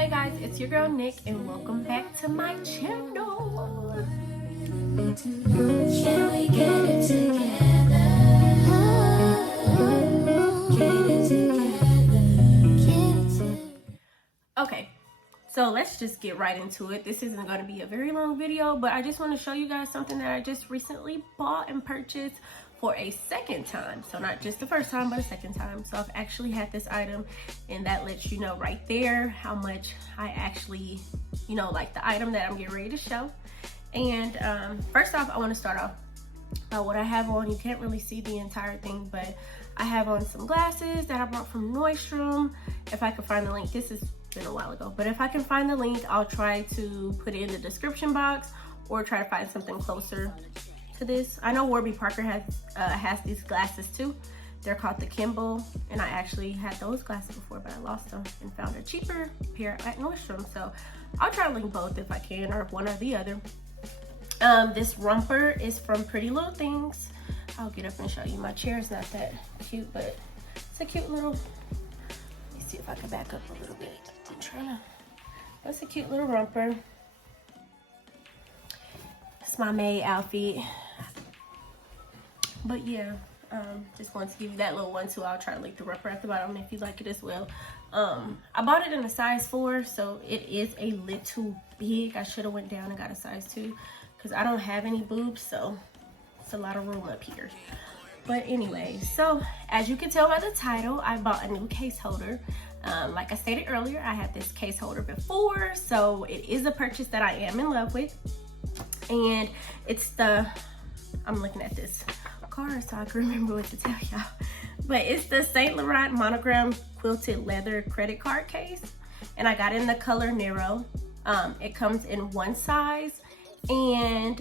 Hey guys, it's your girl Nick and welcome back to my channel. Can we get it together? Okay, so let's just get right into it. This isn't going to be a very long video, but I just want to show you guys something that I just recently bought and purchased for a second time. So not just the first time, but a second time. So I've actually had this item, and that lets you know right there how much I actually, like the item that I'm getting ready to show. And first off, I want to start off by what I have on. You can't really see the entire thing, but I have on some glasses that I bought from Nordstrom. If I can find the link, this has been a while ago, but if I can find the link, I'll try to put it in the description box or try to find something closer to this. I know Warby Parker has these glasses too. They're called the Kimball, and I actually had those glasses before, but I lost them and found a cheaper pair at Nordstrom. So I'll try to link both if I can, or one or the other. This romper is from Pretty Little Things. I'll get up and show you. My chair is not that cute, but it's a cute little, let me see if I can back up a little bit. I'm trying to, that's a cute little romper. It's my May outfit. But yeah, just wanted to give you that little one too. I'll try to link the romper at the bottom if you like it as well. I bought it in a size 4, so it is a little big. I should have went down and got a size 2 because I don't have any boobs, so it's a lot of room up here. But anyway, so as you can tell by the title, I bought a new case holder. Like I stated earlier, I had this case holder before, so it is a purchase that I am in love with. And it's I'm looking at this card so I can remember what to tell y'all. But it's the Saint Laurent Monogram Quilted Leather Credit Card Case. And I got it in the color Nero. It comes in one size. And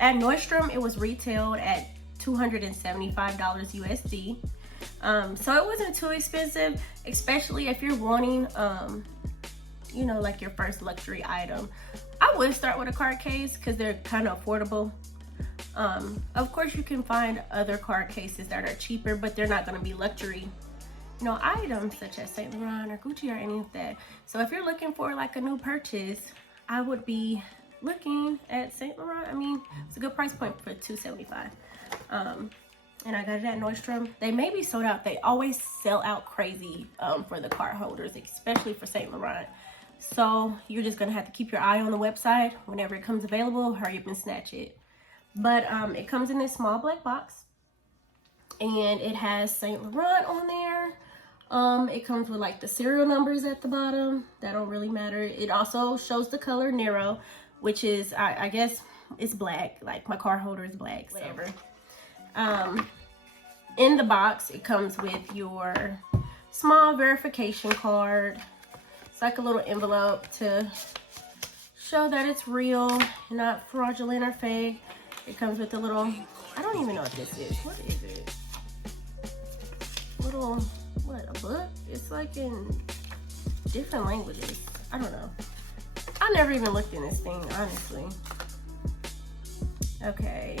at Nordstrom, it was retailed at $275 USD. So it wasn't too expensive, especially if you're wanting, like your first luxury item. I would start with a card case because they're kind of affordable. Of course, you can find other card cases that are cheaper, but they're not going to be luxury, items such as Saint Laurent or Gucci or any of that. So if you're looking for like a new purchase, I would be looking at Saint Laurent. I mean, it's a good price point for $275. And I got it at Nordstrom. They may be sold out. They always sell out crazy for the card holders, especially for Saint Laurent. So you're just gonna have to keep your eye on the website. Whenever it comes available, hurry up and snatch it. But it comes in this small black box, and it has Saint Laurent on there. It comes with like the serial numbers at the bottom. That don't really matter. It also shows the color Nero, which is I guess it's black. Like my card holder is black, whatever. In the box, it comes with your small verification card. It's like a little envelope to show that it's real, not fraudulent or fake. It comes with a little, I don't even know what this is. What is it? Little, what, a book? It's like in different languages. I don't know. I never even looked in this thing, honestly. Okay.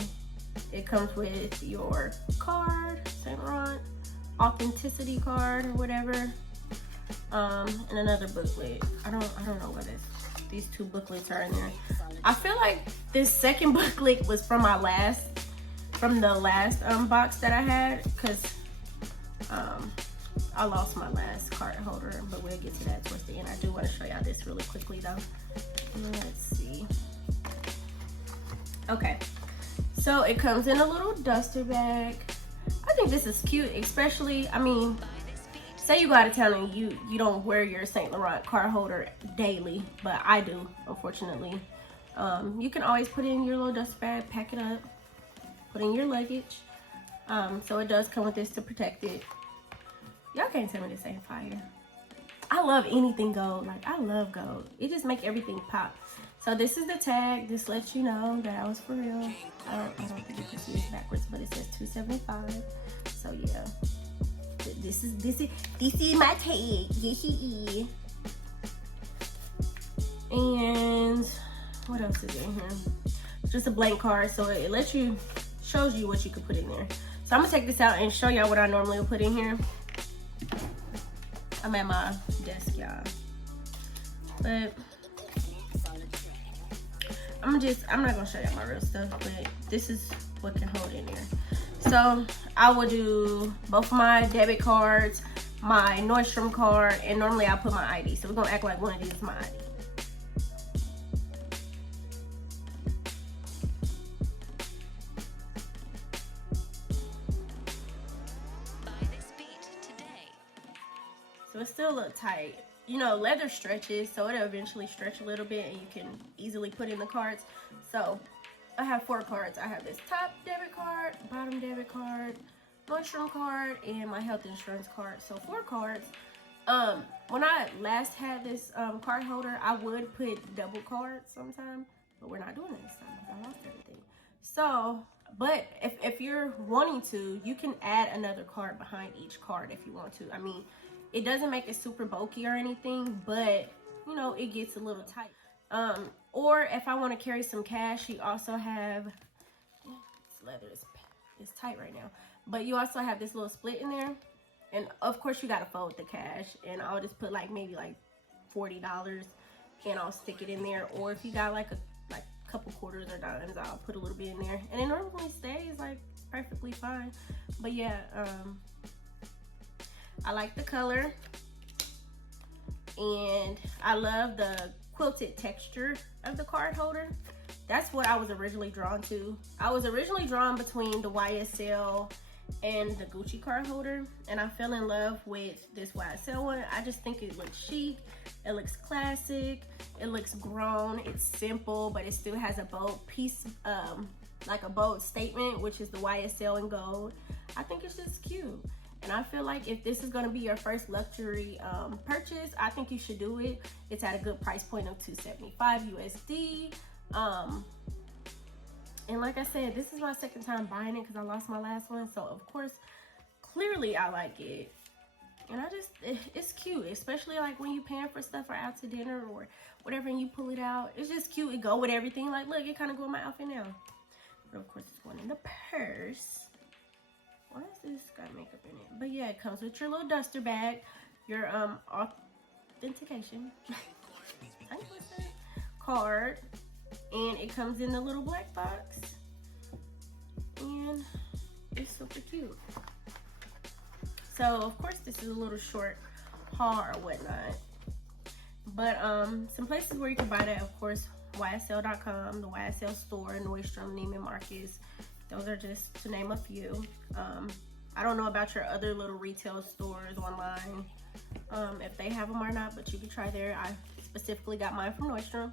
It comes with your card, Saint Laurent, authenticity card or whatever. And another booklet. I don't know what these two booklets are in there. I feel like this second booklet was from the last box that I had, because I lost my last card holder, but we'll get to that towards the end. I do want to show y'all this really quickly though. Let's see. Okay, so it comes in a little duster bag. I think this is cute, especially, I mean, say you go out of town and you don't wear your Saint Laurent card holder daily, but I do, unfortunately. You can always put it in your little dust bag, pack it up, put in your luggage. So it does come with this to protect it. Y'all can't tell me this ain't fire. I love anything gold. Like, I love gold. It just makes everything pop. So this is the tag. This lets you know that I was for real. I don't think you can see this backwards, but it says $275. So yeah. This is my tag. Yeah. And what else is in here? Just a blank card, so it lets you, shows you what you could put in there. So I'm gonna take this out and show y'all what I normally would put in here. I'm at my desk, y'all. But I'm not gonna show you my real stuff, but this is what can hold in there. So I will do both of my debit cards, my Nordstrom card, and normally I put my ID. So we're gonna act like one of these is my ID. So it's still a little tight. You know, leather stretches, so it'll eventually stretch a little bit and you can easily put in the cards. So I have 4 cards. I have this top debit card, bottom debit card, Nordstrom card, and my health insurance card. So 4 cards. When I last had this card holder, I would put double cards sometime, but we're not doing it this time because I lost everything. So, but if you're wanting to, you can add another card behind each card if you want to. I mean, it doesn't make it super bulky or anything, but you know, it gets a little tight. Or if I want to carry some cash, you also have, this leather is tight right now, but you also have this little split in there. And of course you got to fold the cash, and I'll just put like maybe like $40 and I'll stick it in there. Or if you got like a couple quarters or dimes, I'll put a little bit in there, and it normally stays like perfectly fine. But yeah, I like the color, and I love the quilted texture of the card holder. That's what I was originally drawn to. I was originally drawn between the YSL and the Gucci card holder, and I fell in love with this YSL one. I just think it looks chic, it looks classic, it looks grown, it's simple, but it still has a bold piece, like a bold statement, which is the YSL in gold. I think it's just cute. And I feel like if this is going to be your first luxury purchase, I think you should do it. It's at a good price point of $275 USD. And like I said, this is my second time buying it because I lost my last one. So of course, clearly I like it. And it's cute, especially like when you're paying for stuff or out to dinner or whatever and you pull it out. It's just cute. It go with everything. Like, look, it kind of go with my outfit now. But of course, it's going in the purse. Why is this got makeup in it? But yeah, it comes with your little duster bag, your authentication card, and it comes in the little black box, and it's super cute. So of course this is a little short haul or whatnot, but some places where you can buy that, of course, YSL.com, the YSL store, Nordstrom, Neiman Marcus. Those are just to name a few. I don't know about your other little retail stores online, if they have them or not, but you can try there. I specifically got mine from Nordstrom.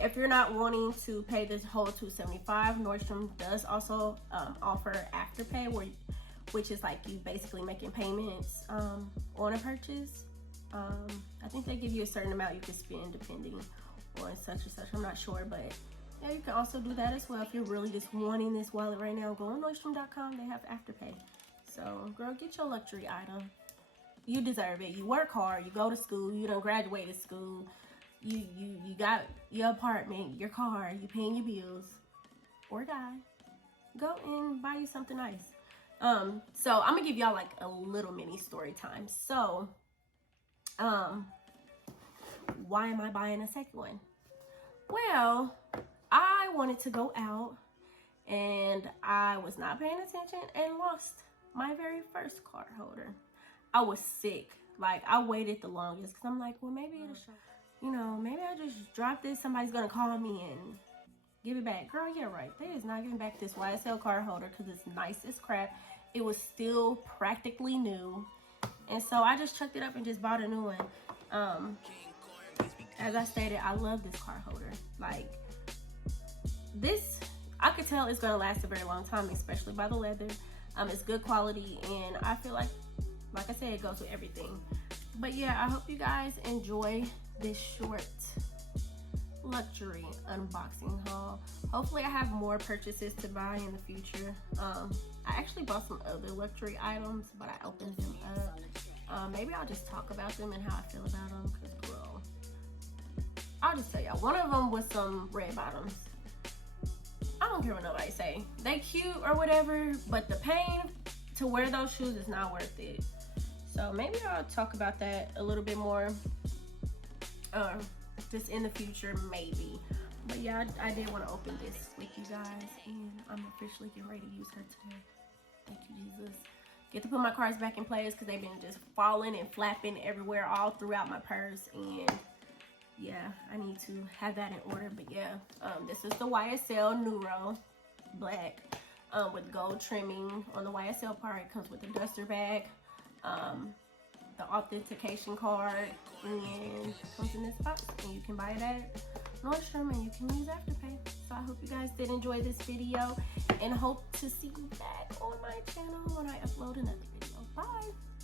If you're not wanting to pay this whole $275, Nordstrom does also offer Afterpay, which is like you basically making payments on a purchase. I think they give you a certain amount you can spend depending on such and such. I'm not sure, but yeah, you can also do that as well. If you're really just wanting this wallet right now, go on Nordstrom.com. They have Afterpay. So, girl, get your luxury item. You deserve it. You work hard. You go to school. You done graduated school. You got your apartment, your car. You paying your bills. Or die. Go and buy you something nice. So, I'm going to give y'all like a little mini story time. So, why am I buying a second one? Well, I wanted to go out and I was not paying attention and lost my very first card holder. I was sick. Like, I waited the longest because I'm like, well, maybe it'll show. You know, maybe I just drop this. Somebody's going to call me and give it back. Girl, yeah, right. They is not giving back this YSL card holder because it's nice as crap. It was still practically new. And so I just chucked it up and just bought a new one. As I stated, I love this card holder. Like, this, I could tell it's gonna last a very long time, especially by the leather. It's good quality, and I feel like I said, it goes with everything. But yeah, I hope you guys enjoy this short luxury unboxing haul. Hopefully I have more purchases to buy in the future. I actually bought some other luxury items, but I opened them up. Maybe I'll just talk about them and how I feel about them, because girl, I'll just tell y'all, one of them was some red bottoms. I don't care what nobody say. They cute or whatever, but the pain to wear those shoes is not worth it. So maybe I'll talk about that a little bit more. just in the future, maybe. But yeah, I did want to open this with you guys, and I'm officially getting ready to use her today. Thank you, Jesus. Get to put my cards back in place because they've been just falling and flapping everywhere all throughout my purse, and yeah, I need to have that in order. But yeah, this is the YSL Neuro Black with gold trimming on the YSL part. It comes with a duster bag, the authentication card, and it comes in this box, and you can buy it at Nordstrom, and you can use Afterpay. So I hope you guys did enjoy this video, and hope to see you back on my channel when I upload another video. Bye.